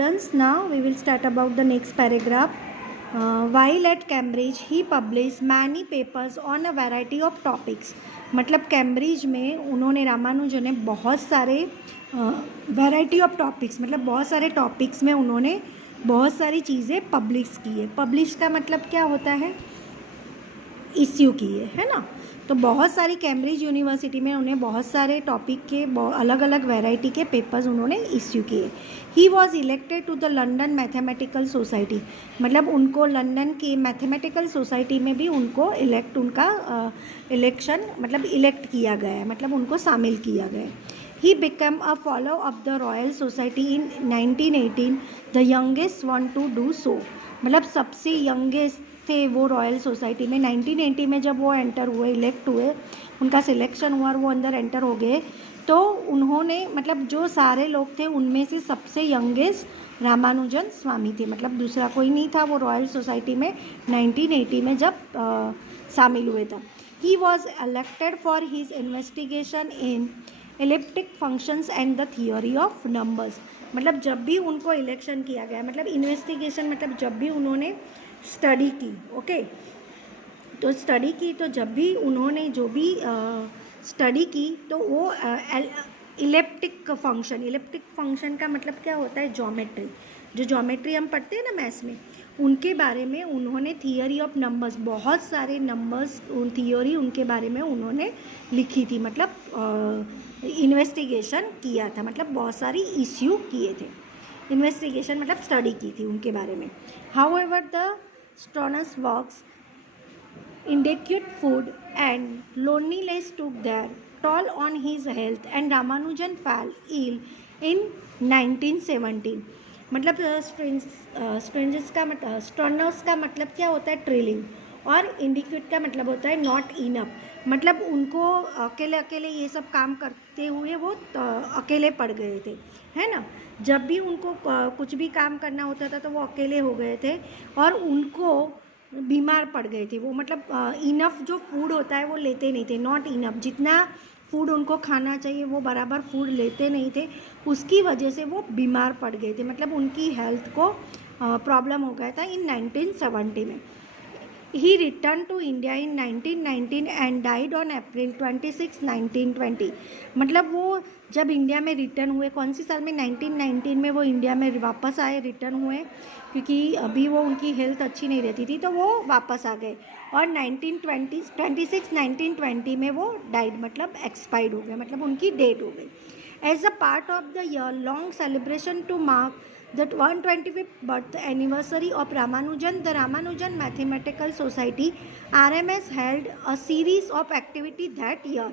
students, now we will start about the next paragraph. While at Cambridge, he published many papers on a variety of topics. मतलब Cambridge में उन्होंने रामानुजन ने बहुत सारे variety of topics मतलब बहुत सारे टॉपिक्स में उन्होंने बहुत सारी चीज़ें पब्लिश की है. पब्लिश का मतलब क्या होता है? इश्यू किए, है ना. तो बहुत सारी कैम्ब्रिज यूनिवर्सिटी में उन्हें बहुत सारे टॉपिक के अलग अलग वैरायटी के पेपर्स उन्होंने इश्यू किए. He was elected to the London mathematical society. मतलब उनको लंदन की मैथमेटिकल सोसाइटी में भी उनको उनका इलेक्शन मतलब इलेक्ट किया गया है, मतलब उनको शामिल किया गया है. He become a follow of the royal society in 1918, the youngest one two do so. मतलब सबसे यंगेस्ट थे वो रॉयल सोसाइटी में. 1980 में जब वो एंटर हुए, इलेक्ट हुए, उनका सिलेक्शन हुआ और वो अंदर एंटर हो गए, तो उन्होंने मतलब जो सारे लोग थे उनमें से सबसे यंगेस्ट रामानुजन स्वामी थे. मतलब दूसरा कोई नहीं था वो रॉयल सोसाइटी में 1980 में जब शामिल हुए था. ही was elected for his investigation in elliptic functions and the theory of numbers. मतलब जब भी उनको इलेक्शन किया गया, मतलब इन्वेस्टिगेशन मतलब जब भी उन्होंने स्टडी की, ओके, तो स्टडी की, तो जब भी उन्होंने जो भी स्टडी की तो वो इलिप्टिक फंक्शन का मतलब क्या होता है? ज्योमेट्री. जो ज्योमेट्री हम पढ़ते हैं ना मैथ्स में, उनके बारे में उन्होंने थियोरी ऑफ नंबर्स, बहुत सारे नंबर्स थियोरी उनके बारे में उन्होंने लिखी थी. मतलब इन्वेस्टिगेशन किया था, मतलब बहुत सारी इश्यू किए थे. इन्वेस्टिगेशन मतलब स्टडी की थी उनके बारे में. However the strenuous works, inadequate food and loneliness took their toll on his health and Ramanujan fell ill in 1917. मतलब स्ट्रॉनस का मतलब क्या होता है? ट्रेलिंग. और इंडिक्यूट का मतलब होता है नॉट इनफ. मतलब उनको अकेले अकेले ये सब काम करते हुए वो अकेले पड़ गए थे, है ना. जब भी उनको कुछ भी काम करना होता था तो वो अकेले हो गए थे और उनको बीमार पड़ गए थे वो. मतलब इनफ जो फूड होता है वो लेते नहीं थे, नॉट इनफ. जितना फूड उनको खाना चाहिए वो बराबर फूड लेते नहीं थे, उसकी वजह से वो बीमार पड़ गए थे. मतलब उनकी हेल्थ को प्रॉब्लम हो गया था इन 1970 में. He return to India in 1919 and died on April 26, 1920. मतलब वो जब इंडिया में रिटर्न हुए, कौन सी साल में? 1919 में वो इंडिया में वापस आए, रिटर्न हुए, क्योंकि अभी वो उनकी हेल्थ अच्छी नहीं रहती थी तो वो वापस आ गए. और 1920 में वो डाइड, मतलब एक्सपायर्ड हो गए, मतलब उनकी डेथ हो गई. As a part of the year long celebration to mark the 125th birth anniversary of Ramanujan, the Ramanujan Mathematical Society RMS held a series of activity that year.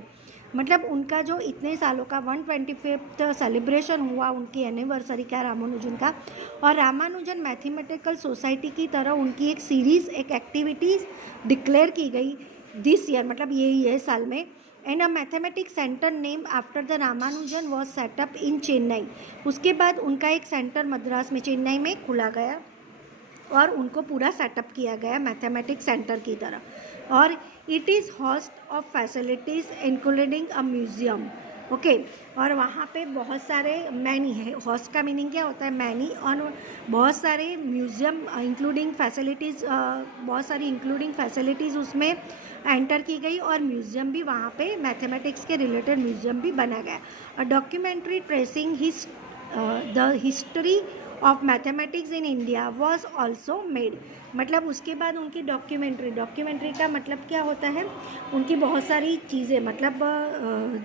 मतलब उनका जो इतने सालों का 125th सेलिब्रेशन हुआ उनकी एनिवर्सरी का, रामानुजन का, और रामानुजन मैथमेटिकल सोसाइटी की तरह उनकी एक सीरीज़, एक एक्टिविटीज़ डिक्लेयर की गई दिस ईयर, मतलब ये साल में. And a mathematics centre name after the Ramanujan was set up in Chennai. उसके बाद उनका एक सेंटर मद्रास में, चेन्नई में खुला गया और उनको पूरा सेटअप किया गया मैथमेटिक्स सेंटर की तरह. और it is host of facilities including a museum, okay. और वहाँ पे बहुत सारे मैनी है. होस्ट का मीनिंग क्या होता है? मैनी. और बहुत सारे म्यूज़ियम इंक्लूडिंग फैसिलिटीज़, बहुत सारी इंक्लूडिंग फैसिलिटीज़ उसमें एंटर की गई और म्यूज़ियम भी वहाँ पे मैथमेटिक्स के रिलेटेड म्यूज़ियम भी बना गया. A documentary tracing the history of mathematics in India was also made. मतलब उसके बाद उनकी डॉक्यूमेंट्री का मतलब क्या होता है? उनकी बहुत सारी चीज़ें, मतलब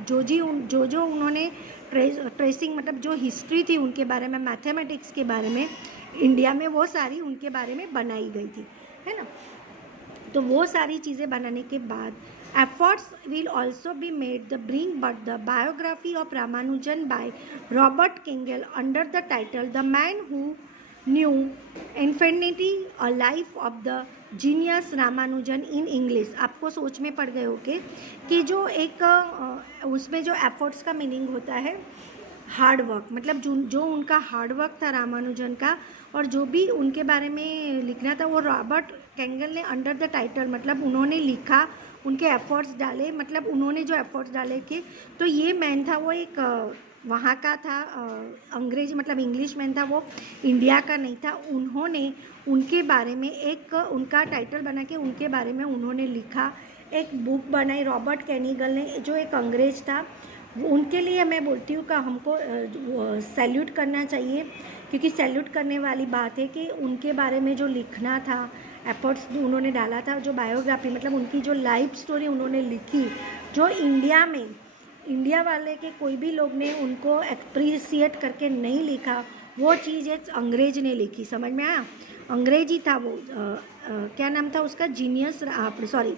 जो उन्होंने ट्रेसिंग, मतलब जो हिस्ट्री थी उनके बारे में, मैथमेटिक्स के बारे में इंडिया में, वो सारी उनके बारे में बनाई गई थी, है ना. तो वो सारी चीज़ें बनाने के बाद efforts will also be made to bring but the biography of Ramanujan by Robert Kingell under the title The Man Who Knew Infinity, A Life of the Genius Ramanujan in English. आपको सोच में पड़ गए होंगे कि जो एक उसमें जो एफर्ट्स का मीनिंग होता है हार्ड वर्क, मतलब जो उनका हार्ड वर्क था रामानुजन का, और जो भी उनके बारे में लिखना था वो रॉबर्ट कैंगल ने अंडर द टाइटल, मतलब उन्होंने लिखा, उनके एफर्ट्स डाले, मतलब उन्होंने जो एफर्ट्स डाले कि तो ये मैन था वो एक वहाँ का था, अंग्रेजी मतलब इंग्लिश मैन था, वो इंडिया का नहीं था। उन्होंने उनके बारे में एक उनका टाइटल बना के उनके बारे में उन्होंने लिखा, एक बुक बनाई रॉबर्ट कैनिगल ने, जो एक अंग्रेज था। उनके लिए मैं बोलती हूँ कि हमको सैल्यूट करना चाहिए, क्योंकि सैल्यूट करने वाली बात है कि उनके बारे में जो लिखना था, एफर्ट्स जो उन्होंने डाला था, जो बायोग्राफी मतलब उनकी जो लाइफ स्टोरी उन्होंने लिखी, जो इंडिया वाले के कोई भी लोग ने उनको एप्रिसिएट करके नहीं लिखा, वो चीज़ एक अंग्रेज ने लिखी। समझ में आया? अंग्रेजी था वो, क्या नाम था उसका, जीनियस, सॉरी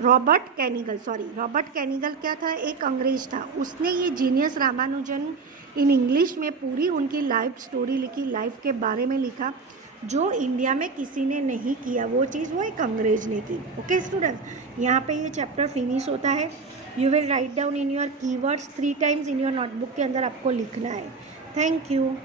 रॉबर्ट कैनिगल क्या था, एक अंग्रेज था। उसने ये जीनियस रामानुजन इन इंग्लिश में पूरी उनकी लाइफ स्टोरी लिखी, लाइफ के बारे में लिखा, जो इंडिया में किसी ने नहीं किया, वो चीज़ वो एक अंग्रेज ने की। ओके स्टूडेंट्स, यहाँ पे ये चैप्टर फिनिश होता है। You will write down in your keywords 3 times in your notebook के अंदर आपको लिखना है। Thank you.